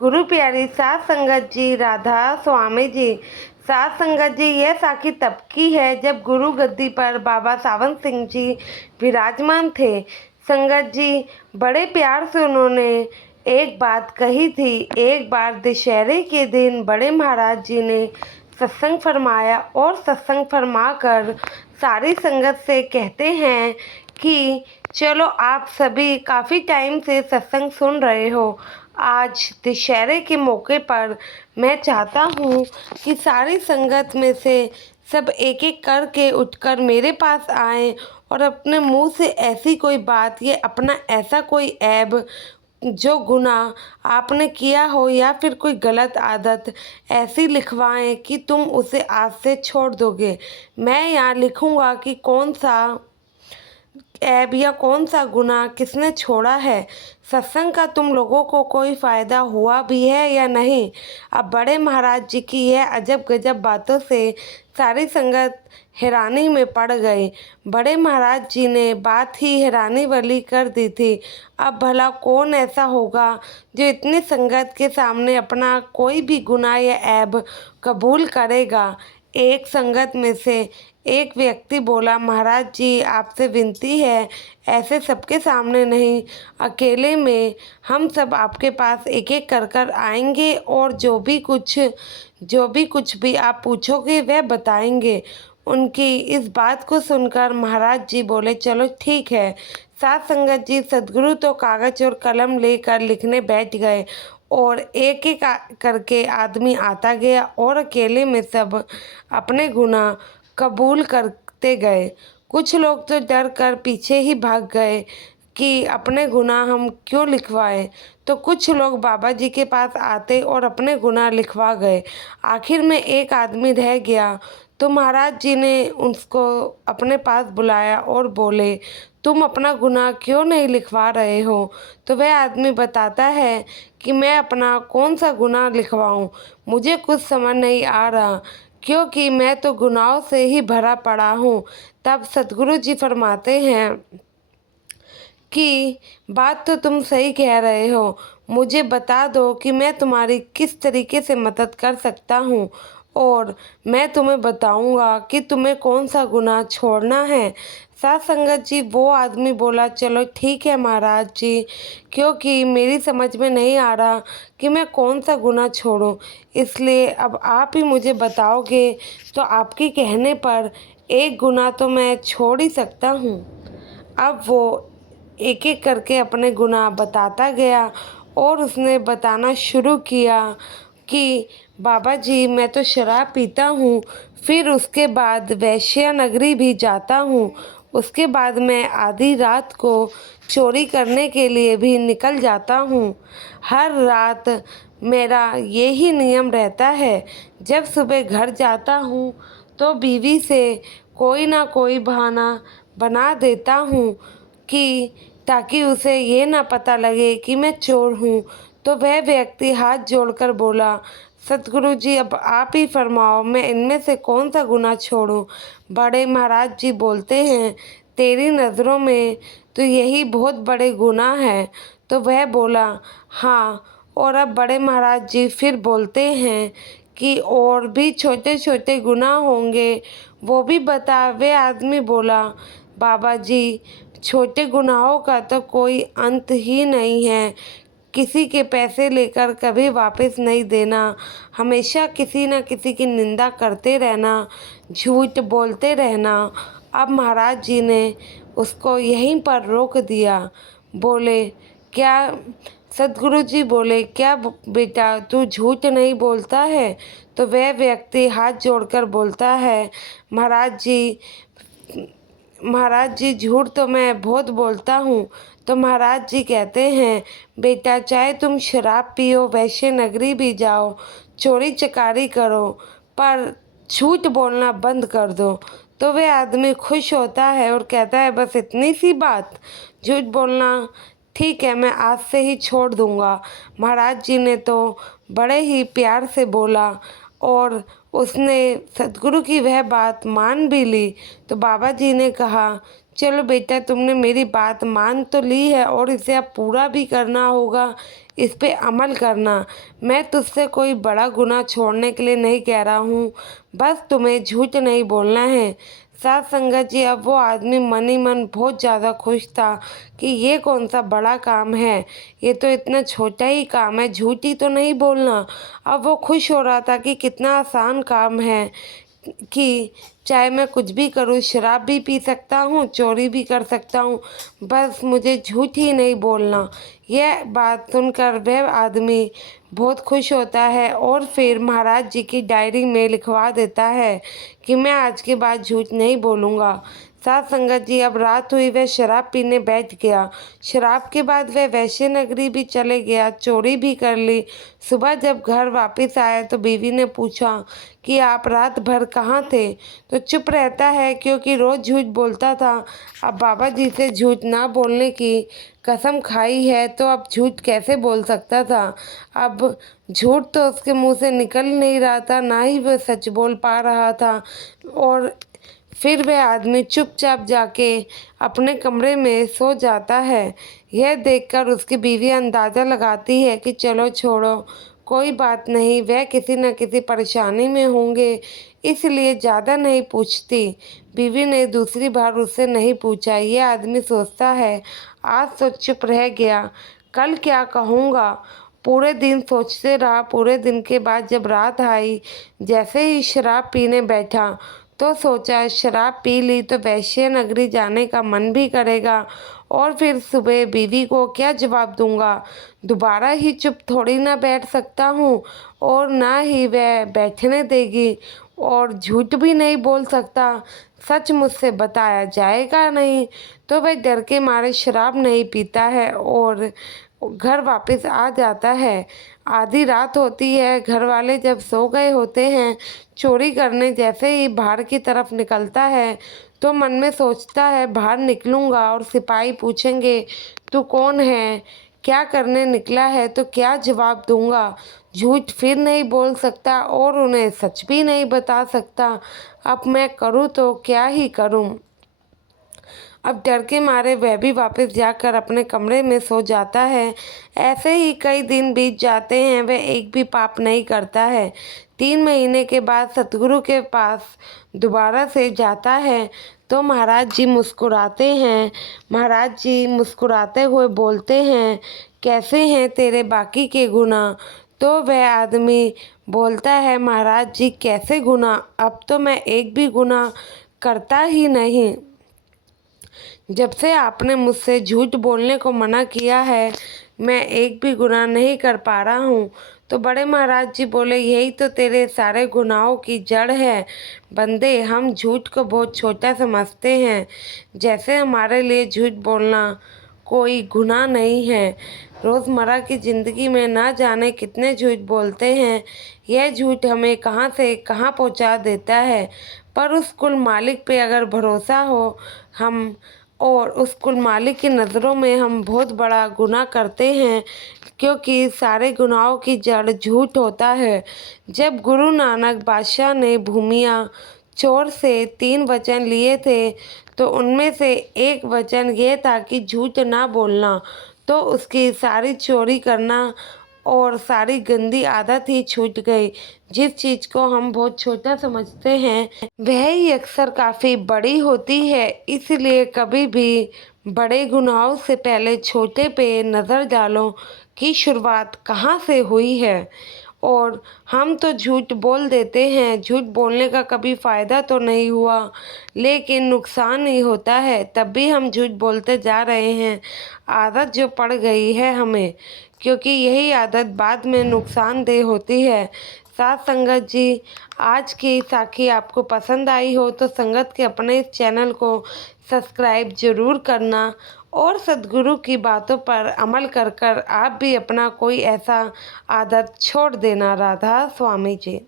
गुरु प्यारी सात संगत जी, राधा स्वामी जी। सात संगत जी, यह साखी तब की है जब गुरु गद्दी पर बाबा सावन सिंह जी विराजमान थे। संगत जी, बड़े प्यार से उन्होंने एक बात कही थी। एक बार दशहरे के दिन बड़े महाराज जी ने सत्संग फरमाया और सत्संग फरमा कर सारी संगत से कहते हैं कि चलो, आप सभी काफ़ी टाइम से सत्संग सुन रहे हो। आज दशहरे के मौके पर मैं चाहता हूँ कि सारी संगत में से सब एक एक करके उठकर मेरे पास आएं और अपने मुंह से ऐसी कोई बात या अपना ऐसा कोई ऐब, जो गुनाह आपने किया हो या फिर कोई गलत आदत ऐसी लिखवाएं कि तुम उसे आज से छोड़ दोगे। मैं यहाँ लिखूँगा कि कौन सा ऐब या कौन सा गुनाह किसने छोड़ा है। सत्संग का तुम लोगों को कोई फ़ायदा हुआ भी है या नहीं। अब बड़े महाराज जी की यह अजब गजब बातों से सारी संगत हैरानी में पड़ गई। बड़े महाराज जी ने बात ही हैरानी वाली कर दी थी। अब भला कौन ऐसा होगा जो इतनी संगत के सामने अपना कोई भी गुनाह या ऐब कबूल करेगा। एक संगत में से एक व्यक्ति बोला, महाराज जी, आपसे विनती है, ऐसे सबके सामने नहीं, अकेले में हम सब आपके पास एक एक कर कर आएंगे और जो भी कुछ भी आप पूछोगे वह बताएंगे। उनकी इस बात को सुनकर महाराज जी बोले, चलो ठीक है। सात संगत जी, सदगुरु तो कागज और कलम लेकर लिखने बैठ गए और एक एक करके आदमी आता गया और अकेले में सब अपने गुनाह कबूल करते गए। कुछ लोग तो डर कर पीछे ही भाग गए कि अपने गुनाह हम क्यों लिखवाएं, तो कुछ लोग बाबा जी के पास आते और अपने गुनाह लिखवा गए। आखिर में एक आदमी रह गया, तो महाराज जी ने उसको अपने पास बुलाया और बोले, तुम अपना गुनाह क्यों नहीं लिखवा रहे हो? तो वह आदमी बताता है कि मैं अपना कौन सा गुनाह लिखवाऊं, मुझे कुछ समझ नहीं आ रहा, क्योंकि मैं तो गुनाहों से ही भरा पड़ा हूँ। तब सतगुरु जी फरमाते हैं कि बात तो तुम सही कह रहे हो, मुझे बता दो कि मैं तुम्हारी किस तरीके से मदद कर सकता हूँ और मैं तुम्हें बताऊँगा कि तुम्हें कौन सा गुनाह छोड़ना है। सात संगत जी, वो आदमी बोला, चलो ठीक है महाराज जी, क्योंकि मेरी समझ में नहीं आ रहा कि मैं कौन सा गुनाह छोड़ूं, इसलिए अब आप ही मुझे बताओगे तो आपके कहने पर एक गुनाह तो मैं छोड़ ही सकता हूँ। अब वो एक एक करके अपने गुनाह बताता गया और उसने बताना शुरू किया कि बाबा जी, मैं तो शराब पीता हूँ, फिर उसके बाद वैश्या नगरी भी जाता हूँ, उसके बाद मैं आधी रात को चोरी करने के लिए भी निकल जाता हूँ। हर रात मेरा यही नियम रहता है, जब सुबह घर जाता हूँ तो बीवी से कोई ना कोई बहाना बना देता हूँ कि ताकि उसे ये ना पता लगे कि मैं चोर हूँ। तो वह व्यक्ति हाथ जोड़कर बोला, सतगुरु जी, अब आप ही फरमाओ, मैं इनमें से कौन सा गुनाह छोड़ूं? बड़े महाराज जी बोलते हैं, तेरी नज़रों में तो यही बहुत बड़े गुनाह हैं। तो वह बोला, हाँ। और अब बड़े महाराज जी फिर बोलते हैं कि और भी छोटे छोटे गुनाह होंगे, वो भी बता। वे आदमी बोला, बाबा जी, छोटे गुनाहों का तो कोई अंत ही नहीं है। किसी के पैसे लेकर कभी वापस नहीं देना, हमेशा किसी न किसी की निंदा करते रहना, झूठ बोलते रहना। अब महाराज जी ने उसको यहीं पर रोक दिया। बोले, क्या? सतगुरु जी बोले, क्या बेटा, तू झूठ नहीं बोलता है? तो वह व्यक्ति हाथ जोड़कर बोलता है, महाराज जी, झूठ तो मैं बहुत बोलता हूँ। तो महाराज जी कहते हैं, बेटा, चाहे तुम शराब पियो, वैश्य नगरी भी जाओ, चोरी चकारी करो, पर झूठ बोलना बंद कर दो। तो वह आदमी खुश होता है और कहता है, बस इतनी सी बात, झूठ बोलना ठीक है, मैं आज से ही छोड़ दूंगा। महाराज जी ने तो बड़े ही प्यार से बोला और उसने सतगुरु की वह बात मान भी ली। तो बाबा जी ने कहा, चलो बेटा, तुमने मेरी बात मान तो ली है और इसे अब पूरा भी करना होगा, इस पे अमल करना। मैं तुझसे कोई बड़ा गुनाह छोड़ने के लिए नहीं कह रहा हूँ, बस तुम्हें झूठ नहीं बोलना है। साथ संगत जी, अब वो आदमी मन ही मन बहुत ज़्यादा खुश था कि ये कौन सा बड़ा काम है, ये तो इतना छोटा ही काम है, झूठ ही तो नहीं बोलना। अब वो खुश हो रहा था कि कितना आसान काम है कि चाहे मैं कुछ भी करूँ, शराब भी पी सकता हूँ, चोरी भी कर सकता हूँ, बस मुझे झूठ ही नहीं बोलना। यह बात सुनकर वह आदमी बहुत खुश होता है और फिर महाराज जी की डायरी में लिखवा देता है कि मैं आज के बाद झूठ नहीं बोलूँगा। साथ संगत जी, अब रात हुई, वह शराब पीने बैठ गया। शराब के बाद वह वैश्य नगरी भी चले गया, चोरी भी कर ली। सुबह जब घर वापस आया तो बीवी ने पूछा कि आप रात भर कहाँ थे, तो चुप रहता है क्योंकि रोज़ झूठ बोलता था। अब बाबा जी से झूठ ना बोलने की कसम खाई है तो अब झूठ कैसे बोल सकता था। अब झूठ तो उसके मुंह से निकल नहीं रहा था, ना ही वह सच बोल पा रहा था। और फिर वह आदमी चुपचाप जाके अपने कमरे में सो जाता है। यह देखकर उसकी बीवी अंदाज़ा लगाती है कि चलो छोड़ो, कोई बात नहीं, वह किसी न किसी परेशानी में होंगे, इसलिए ज़्यादा नहीं पूछती। बीवी ने दूसरी बार उससे नहीं पूछा। यह आदमी सोचता है आज तो चुप रह गया, कल क्या कहूँगा। पूरे दिन सोचते रहा। पूरे दिन के बाद जब रात आई, जैसे ही शराब पीने बैठा तो सोचा शराब पी ली तो वैश्य नगरी जाने का मन भी करेगा और फिर सुबह बीवी को क्या जवाब दूंगा। दोबारा ही चुप थोड़ी ना बैठ सकता हूँ और ना ही वह बैठने देगी, और झूठ भी नहीं बोल सकता, सच मुझसे बताया जाएगा नहीं। तो वह डर के मारे शराब नहीं पीता है और घर वापस आ जाता है। आधी रात होती है, घर वाले जब सो गए होते हैं, चोरी करने जैसे ही बाहर की तरफ निकलता है तो मन में सोचता है बाहर निकलूँगा और सिपाही पूछेंगे तू कौन है, क्या करने निकला है, तो क्या जवाब दूँगा। झूठ फिर नहीं बोल सकता और उन्हें सच भी नहीं बता सकता। अब मैं करूँ तो क्या ही करूँ। अब डर के मारे वह भी वापस जाकर अपने कमरे में सो जाता है। ऐसे ही कई दिन बीत जाते हैं, वह एक भी पाप नहीं करता है। 3 महीने के बाद सतगुरु के पास दोबारा से जाता है तो महाराज जी मुस्कुराते हैं। महाराज जी मुस्कुराते हुए बोलते हैं कैसे हैं तेरे बाकी के गुनाह। तो वह आदमी बोलता है महाराज जी कैसे गुनाह, अब तो मैं एक भी गुनाह करता ही नहीं। जब से आपने मुझसे झूठ बोलने को मना किया है, मैं एक भी गुनाह नहीं कर पा रहा हूँ। तो बड़े महाराज जी बोले यही तो तेरे सारे गुनाहों की जड़ है बंदे। हम झूठ को बहुत छोटा समझते हैं, जैसे हमारे लिए झूठ बोलना कोई गुनाह नहीं है। रोज़मर्रा की ज़िंदगी में ना जाने कितने झूठ बोलते हैं। यह झूठ हमें कहाँ से कहाँ पहुँचा देता है। पर उस कुल मालिक पे अगर भरोसा हो हम, और उस कुल मालिक की नज़रों में हम बहुत बड़ा गुनाह करते हैं, क्योंकि सारे गुनाहों की जड़ झूठ होता है। जब गुरु नानक बादशाह ने भूमिया चोर से 3 वचन लिए थे तो उनमें से एक वचन ये था कि झूठ ना बोलना। तो उसकी सारी चोरी करना और सारी गंदी आदत ही छूट गई। जिस चीज़ को हम बहुत छोटा समझते हैं वह ही अक्सर काफ़ी बड़ी होती है। इसलिए कभी भी बड़े गुनाहों से पहले छोटे पे नज़र डालो कि शुरुआत कहाँ से हुई है। और हम तो झूठ बोल देते हैं, झूठ बोलने का कभी फ़ायदा तो नहीं हुआ लेकिन नुकसान ही होता है, तब भी हम झूठ बोलते जा रहे हैं। आदत जो पड़ गई है हमें, क्योंकि यही आदत बाद में नुकसानदेह होती है। साथ संगत जी, आज की साखी आपको पसंद आई हो तो संगत के अपने इस चैनल को सब्सक्राइब ज़रूर करना और सद्गुरु की बातों पर अमल कर कर आप भी अपना कोई ऐसा आदत छोड़ देना। राधा स्वामी जी।